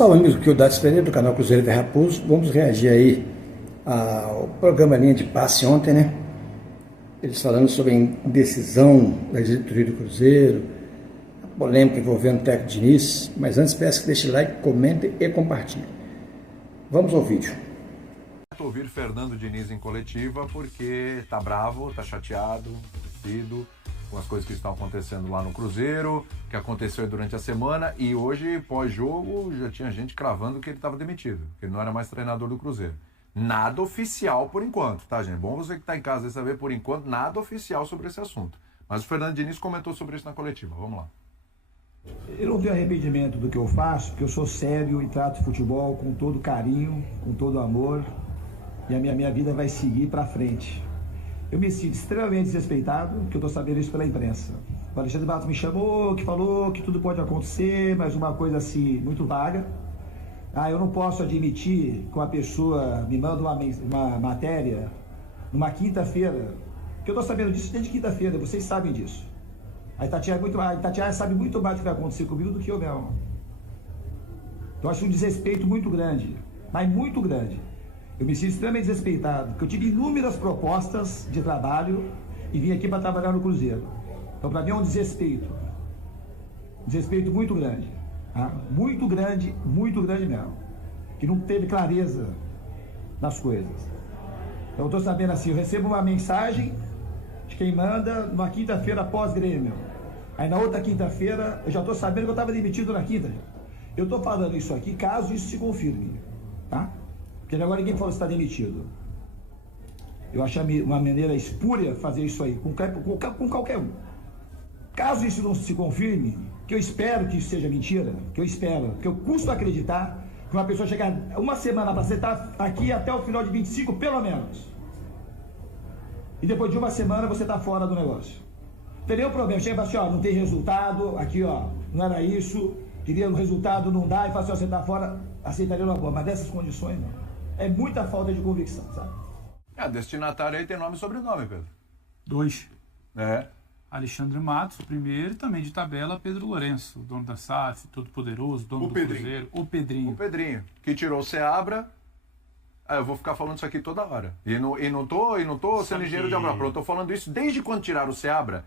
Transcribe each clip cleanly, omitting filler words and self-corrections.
Salve, amigos, aqui é o Datis Pereira do canal Cruzeiro de Raposo. Vamos reagir aí ao programa Linha de Passe ontem, né? Eles falando sobre a indecisão da diretoria do Cruzeiro, a polêmica envolvendo o técnico Diniz. Mas antes, peço que deixe like, comente e compartilhe. Vamos ao vídeo. Ouvir Fernando Diniz em coletiva porque tá bravo, tá chateado, vestido com as coisas que estão acontecendo lá no Cruzeiro, que aconteceu durante a semana, e hoje, pós-jogo, já tinha gente cravando que ele estava demitido, que ele não era mais treinador do Cruzeiro. Nada oficial por enquanto, tá, gente? Bom você que tá em casa de saber, por enquanto, nada oficial sobre esse assunto. Mas o Fernando Diniz comentou sobre isso na coletiva. Vamos lá. Eu não tenho arrependimento do que eu faço, porque eu sou sério e trato futebol com todo carinho, com todo amor, e a minha vida vai seguir para frente. Eu me sinto extremamente desrespeitado, que eu estou sabendo isso pela imprensa. O Alexandre Matos me chamou, que falou que tudo pode acontecer, mas uma coisa assim, muito vaga. Eu não posso admitir que uma pessoa me manda uma matéria numa quinta-feira, que eu estou sabendo disso desde quinta-feira, vocês sabem disso. A Itatiaia sabe muito mais do que vai acontecer comigo do que eu mesmo. Então eu acho um desrespeito muito grande, mas muito grande. Eu me sinto extremamente desrespeitado, porque eu tive inúmeras propostas de trabalho e vim aqui para trabalhar no Cruzeiro. Então, para mim é um desrespeito. Desrespeito muito grande. Tá? Muito grande mesmo. Que não teve clareza nas coisas. Então, eu estou sabendo assim, eu recebo uma mensagem de quem manda numa quinta-feira pós-Grêmio. Aí na outra quinta-feira, eu já estou sabendo que eu estava demitido na quinta. Eu estou falando isso aqui caso isso se confirme. Tá? Porque agora ninguém falou que está demitido. Eu acho uma maneira espúria fazer isso aí, com qualquer um. Caso isso não se confirme, que eu espero que isso seja mentira, que eu custo acreditar que uma pessoa chegar uma semana para você estar aqui até o final de 25, pelo menos. E depois de uma semana você está fora do negócio. Não tem nenhum problema. Chega e fala assim, não tem resultado, aqui não era isso, queria um resultado, não dá, e fala assim, você está fora, aceitaria uma boa, mas dessas condições não. É muita falta de convicção, sabe? Destinatário aí tem nome e sobrenome, Pedro. 2. É. Alexandre Matos, o primeiro, e também de tabela Pedro Lourenço, dono da SAF, todo-poderoso, dono do Cruzeiro. O Pedrinho. O Pedrinho, que tirou o Seabra. Eu vou ficar falando isso aqui toda hora. E não tô sendo engenheiro de obra pronta. Eu tô falando isso desde quando tiraram o Seabra.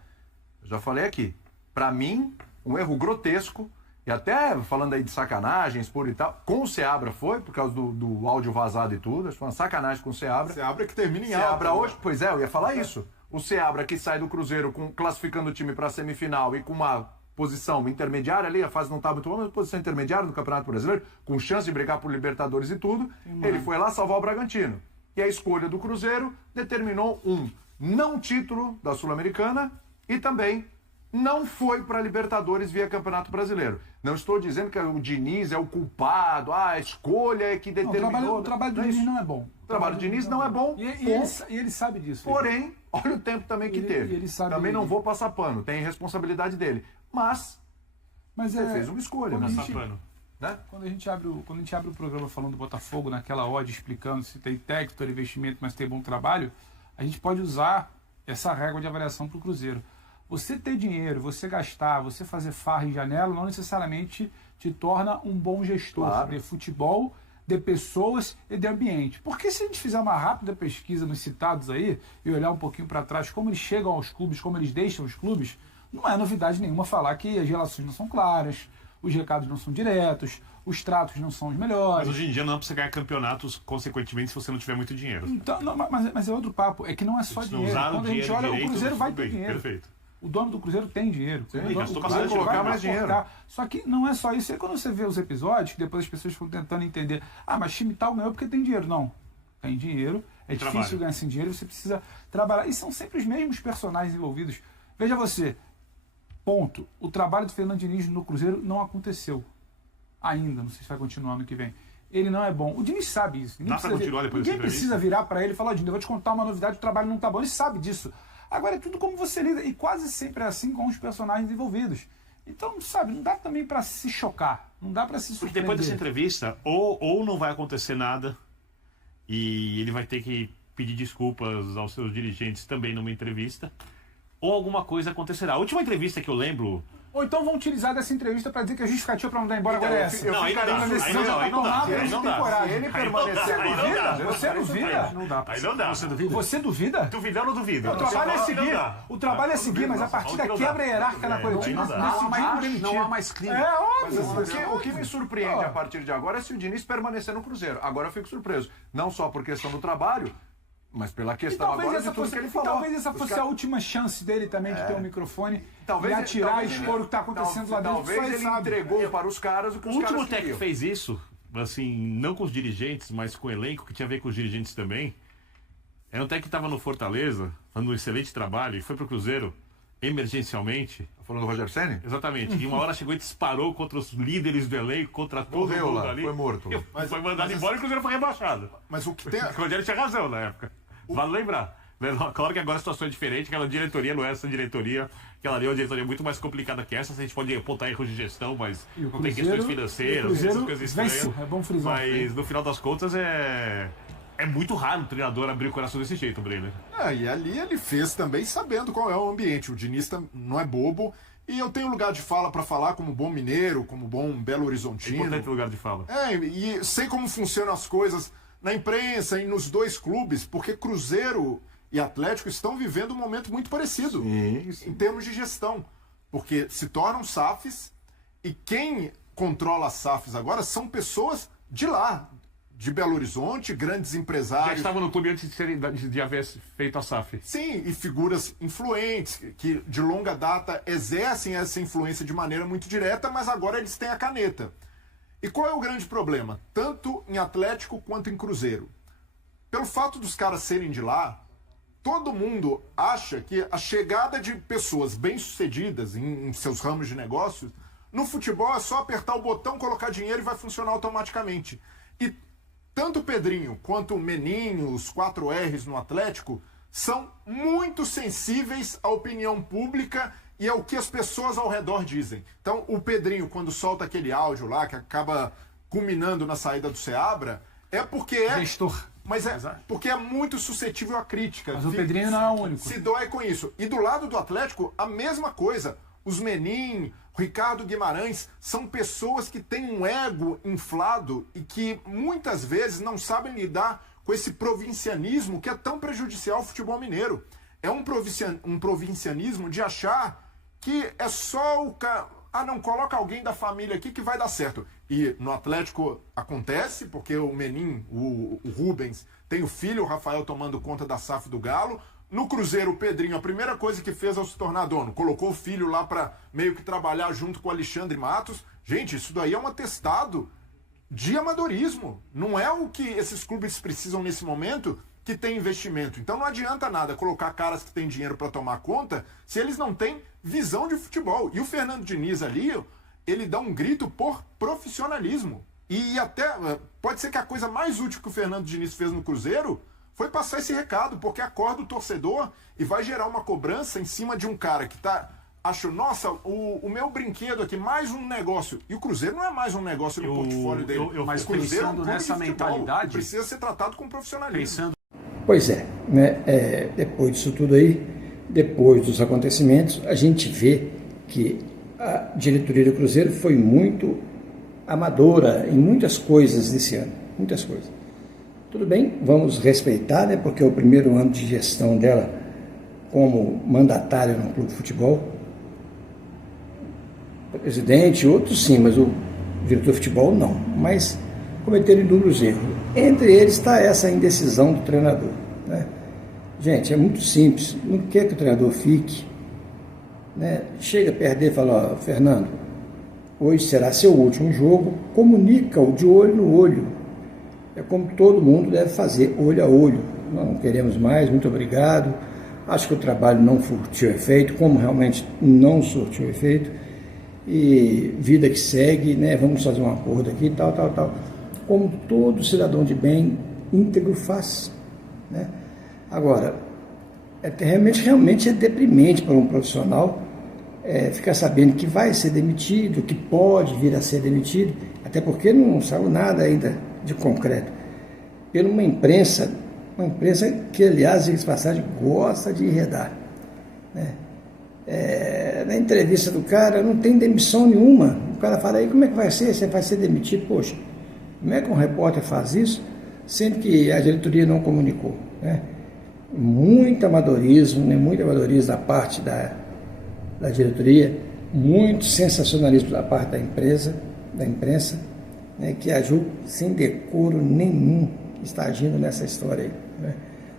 Eu já falei aqui. Pra mim, um erro grotesco. E até falando aí de sacanagens, por e tal, com o Seabra foi, por causa do áudio vazado e tudo, acho que foi uma sacanagem com o Seabra. Seabra que termina em Seabra alta, hoje, pois é, eu ia falar isso. O Seabra que sai do Cruzeiro classificando o time para a semifinal e com uma posição intermediária ali, a fase não estava muito boa, mas posição intermediária no Campeonato Brasileiro, com chance de brigar por Libertadores e tudo, ele foi lá salvar o Bragantino. E a escolha do Cruzeiro determinou um não título da Sul-Americana e também não foi para Libertadores via Campeonato Brasileiro. Não estou dizendo que o Diniz é o culpado, a escolha é que determinou... O trabalho do Diniz não é bom. O trabalho do Diniz não é bom. E ele sabe disso. Porém, olha o tempo também que teve. Ele sabe, também não vou passar pano, tem responsabilidade dele. Mas ele fez uma escolha. Passar pano. Né? Quando a gente abre o programa falando do Botafogo, naquela odd, explicando se tem técnico, tem investimento, mas tem bom trabalho, a gente pode usar essa régua de avaliação para o Cruzeiro. Você ter dinheiro, você gastar, você fazer farra em janela, não necessariamente te torna um bom gestor de futebol, de pessoas e de ambiente. Porque se a gente fizer uma rápida pesquisa nos citados aí, e olhar um pouquinho para trás, como eles chegam aos clubes, como eles deixam os clubes, não é novidade nenhuma falar que as relações não são claras, os recados não são diretos, os tratos não são os melhores. Mas hoje em dia não é pra você ganhar campeonatos, consequentemente, se você não tiver muito dinheiro. Então, mas é outro papo, é que não é só dinheiro. Quando a gente olha, o Cruzeiro vai ter dinheiro. Perfeito. O dono do Cruzeiro tem dinheiro. Sim, gastou bastante, colocar mais dinheiro. Só que não é só isso. E quando você vê os episódios, que depois as pessoas ficam tentando entender, mas time tal ganhou porque tem dinheiro. Não. Tem dinheiro, é difícil ganhar sem dinheiro, você precisa trabalhar. E são sempre os mesmos personagens envolvidos. Veja você, ponto. O trabalho do Fernando Diniz no Cruzeiro não aconteceu. Ainda, não sei se vai continuar no que vem. Ele não é bom. O Diniz sabe isso. Ninguém precisa virar para ele e falar, Diniz, eu vou te contar uma novidade, o trabalho não tá bom. Ele sabe disso. Agora é tudo como você lida, e quase sempre é assim com os personagens envolvidos. Então, sabe, não dá também para se chocar, não dá para se surpreender. Porque depois dessa entrevista, ou não vai acontecer nada, e ele vai ter que pedir desculpas aos seus dirigentes também numa entrevista, ou alguma coisa acontecerá. A última entrevista que eu lembro Ou então vão utilizar dessa entrevista para dizer que a justificativa para mandar embora agora é essa. Não, aí não dá. Aí não dá. Ele permanecer Aí não dá. Você duvida? Não dá. Aí não dá. Você duvida? Você duvida? Duvidar ou não duvida? O trabalho é seguir. O trabalho é seguir, mas a partir da quebra hierárquica na coletiva, não há mais clima. É óbvio. O que me surpreende a partir de agora é se o Diniz permanecer no Cruzeiro. Agora eu fico surpreso. Não só por questão do trabalho, mas pela questão agora de tudo que ele falou. Talvez essa fosse a última chance dele também de ter um microfone e atirar e expor o que está acontecendo lá dentro. Talvez ele entregou para os caras o que os caras O último técnico queriam. que fez isso, assim, não com os dirigentes, mas com o elenco, que tinha a ver com os dirigentes também, era um técnico que estava no Fortaleza, fazendo um excelente trabalho, e foi pro Cruzeiro emergencialmente. Tá falando do Rogério Ceni? Exatamente. E uma hora chegou e disparou contra os líderes do elenco, contra todo mundo lá, ali. foi morto. Foi mandado embora e o Cruzeiro foi rebaixado. Mas o que tem... O Rogério tinha razão na época. Vale lembrar. Claro que agora a situação é diferente, aquela diretoria não é essa diretoria, aquela ali é uma diretoria muito mais complicada que essa, a gente pode apontar erros de gestão, mas não tem questões financeiras, essas coisas estranhas. É bom frisar. Mas no final das contas é muito raro o treinador abrir o coração desse jeito, Brenner. E ali ele fez também sabendo qual é o ambiente. O Diniz não é bobo. E eu tenho lugar de fala para falar como bom mineiro, como bom Belo Horizontino. Importante lugar de fala. E sei como funcionam as coisas na imprensa e nos dois clubes, porque Cruzeiro e Atlético estão vivendo um momento muito parecido em termos de gestão. Porque se tornam SAFs e quem controla as SAFs agora são pessoas de lá, de Belo Horizonte, grandes empresários. Já estavam no clube antes de haver feito a SAF. Sim, e figuras influentes, que de longa data exercem essa influência de maneira muito direta, mas agora eles têm a caneta. E qual é o grande problema? Tanto em Atlético quanto em Cruzeiro. Pelo fato dos caras serem de lá, todo mundo acha que a chegada de pessoas bem-sucedidas em seus ramos de negócios, no futebol é só apertar o botão, colocar dinheiro e vai funcionar automaticamente. E tanto o Pedrinho quanto o Meninho, os 4 R's no Atlético, são muito sensíveis à opinião pública e ao que as pessoas ao redor dizem. Então, o Pedrinho, quando solta aquele áudio lá, que acaba culminando na saída do Seabra, é porque é... Gestor. Mas é porque é muito suscetível à crítica. Mas o Pedrinho não é o único. Se dói com isso. E do lado do Atlético, a mesma coisa. Os Menin, Ricardo Guimarães, são pessoas que têm um ego inflado e que muitas vezes não sabem lidar com esse provincianismo que é tão prejudicial ao futebol mineiro. É um provincianismo de achar que é só o cara... não, coloca alguém da família aqui que vai dar certo. E no Atlético acontece, porque o Menin, o Rubens, tem o filho, o Rafael, tomando conta da SAF do Galo. No Cruzeiro, o Pedrinho, a primeira coisa que fez ao se tornar dono, colocou o filho lá para meio que trabalhar junto com o Alexandre Matos. Gente, isso daí é um atestado de amadorismo. Não é o que esses clubes precisam nesse momento, que tem investimento. Então não adianta nada colocar caras que têm dinheiro para tomar conta se eles não têm visão de futebol. E o Fernando Diniz ali, ele dá um grito por profissionalismo. E até pode ser que a coisa mais útil que o Fernando Diniz fez no Cruzeiro foi passar esse recado, porque acorda o torcedor e vai gerar uma cobrança em cima de um cara que acha, nossa, o meu brinquedo aqui, mais um negócio. E o Cruzeiro não é mais um negócio no portfólio dele. Mas o Cruzeiro pensando nessa mentalidade, precisa ser tratado com profissionalismo. Pois é, né? Depois disso tudo aí, depois dos acontecimentos, a gente vê que a diretoria do Cruzeiro foi muito amadora em muitas coisas esse ano, muitas coisas. Tudo bem, vamos respeitar, né? Porque é o primeiro ano de gestão dela como mandatária no clube de futebol. O presidente, outros sim, mas o diretor de futebol não. Mas cometeram inúmeros erros. Entre eles está essa indecisão do treinador, né? Gente, é muito simples. Não quer que o treinador fique, né? Chega a perder e fala, Fernando, hoje será seu último jogo, comunica-o de olho no olho. É como todo mundo deve fazer, olho a olho. Não queremos mais, muito obrigado. Acho que o trabalho não surtiu efeito, como realmente não surtiu efeito. E vida que segue, né? Vamos fazer um acordo aqui, tal. Como todo cidadão de bem íntegro faz, né? Agora, realmente é deprimente para um profissional ficar sabendo que vai ser demitido, que pode vir a ser demitido, até porque não saiu nada ainda de concreto, pela uma imprensa que, aliás, de passagem, gosta de enredar, né? Na entrevista do cara não tem demissão nenhuma. O cara fala, aí como é que vai ser? Você vai ser demitido? Poxa, como é que um repórter faz isso, sendo que a diretoria não comunicou, né? Muito amadorismo, né? Muito amadorismo da parte da diretoria, muito sensacionalismo da parte da imprensa, né? Que agiu sem decoro nenhum, está agindo nessa história aí, né?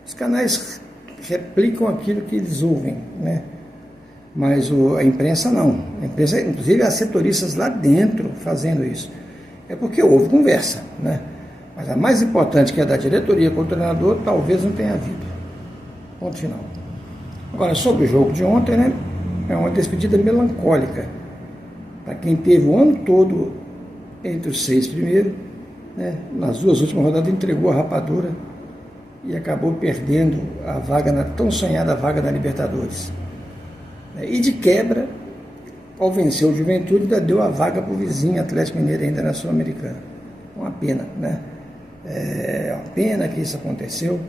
Os canais replicam aquilo que eles ouvem, né? Mas a imprensa não. A imprensa, inclusive as setoristas lá dentro fazendo isso. É porque houve conversa, né? Mas a mais importante, que é da diretoria com o treinador, talvez não tenha havido. Ponto final. Agora, sobre o jogo de ontem, né? É uma despedida melancólica. Para quem teve o ano todo entre os 6 primeiros, né? Nas 2 últimas rodadas entregou a rapadura e acabou perdendo a vaga, tão sonhada vaga da Libertadores. E de quebra, ao vencer o Juventude, ainda deu a vaga para o vizinho Atlético Mineiro ainda na Sul-Americana. Uma pena, né? É uma pena que isso aconteceu.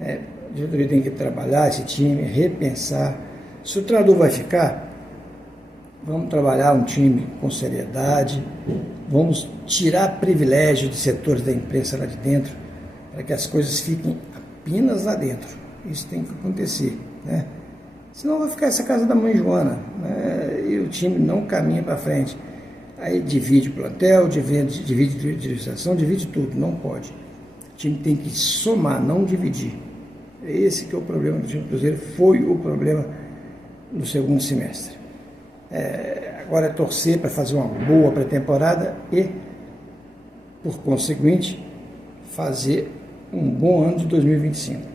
A diretoria tem que trabalhar esse time, repensar. Se o treinador vai ficar, vamos trabalhar um time com seriedade, vamos tirar privilégio de setores da imprensa lá de dentro, para que as coisas fiquem apenas lá dentro. Isso tem que acontecer, né? Senão vai ficar essa casa da mãe Joana, né? E o time não caminha para frente. Aí divide o plantel, divide administração, divide tudo, não pode. O time tem que somar, não dividir. Esse que é o problema do time do Cruzeiro, foi o problema no segundo semestre. Agora é torcer para fazer uma boa pré-temporada e, por conseguinte, fazer um bom ano de 2025.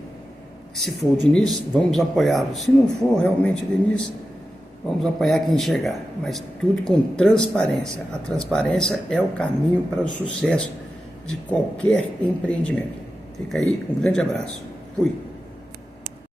Se for o Diniz, vamos apoiá-lo. Se não for realmente o Diniz, vamos apoiar quem chegar. Mas tudo com transparência. A transparência é o caminho para o sucesso de qualquer empreendimento. Fica aí, um grande abraço. Fui.